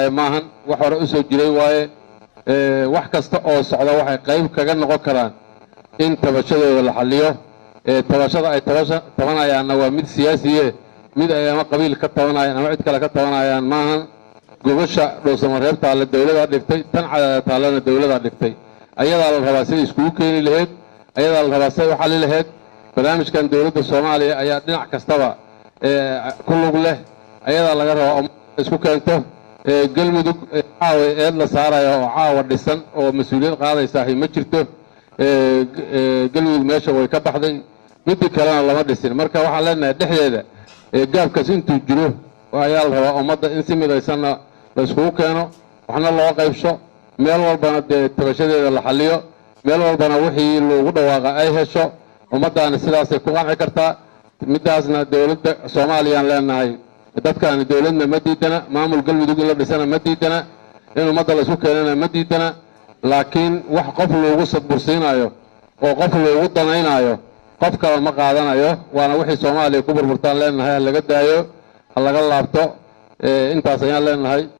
maahan wax hore u soo jiray waaye wax kasta oo socda waxay qayb kaga noqon karaan in tabashadooda la xalliyo tabashada ay tabanayaanna waa mid siyaasiye mid ay ama qabiil ka tabanayaan ama cid kale ka tabanayaan maahan gobasha Dhuusamareebta la dawladda dhigtay tan cadaalad dawladda dhigtay ayadaa la rabaa sidii isku keeni lahayd ayadaa la rabaa sidii xalli lahayd barnaamijkan dawladda Soomaaliya ayaa dhinac kastaba ku lug leh ayadaa laga rabaa isku keento galmudug caawa eed la saarayo oo caawa dhisan oo mas'uuliyad qaadaysa ma jirto galmudug meesha way ka baxday mid kalena lama dhisin marka waxaan leenahay dhexdeeda gaabkaas intuu jiro ayaa la rabaa ummadda in si midaysan la isku keeno waxna loo qaybsho meel walbana tabashadeeda la xalliyo meel walbana wixii loogu dhawaaqa ay hesho ummaddaana sidaas ay ku qanci kartaa midaasna dawladda Soomaaliya leenahay dadkan dawladna ma diidana maamul galmudug la dhisana ma diidana in ummadda la isku keenana ma diidana laakiin wax qof loogu sabursiinayo oo qof loogu danaynayo qof kale ma qaadanayo waana wixii Soomaaliya ku burburtaan leenahay laga daayo laga laabto intaas ayaan leenahay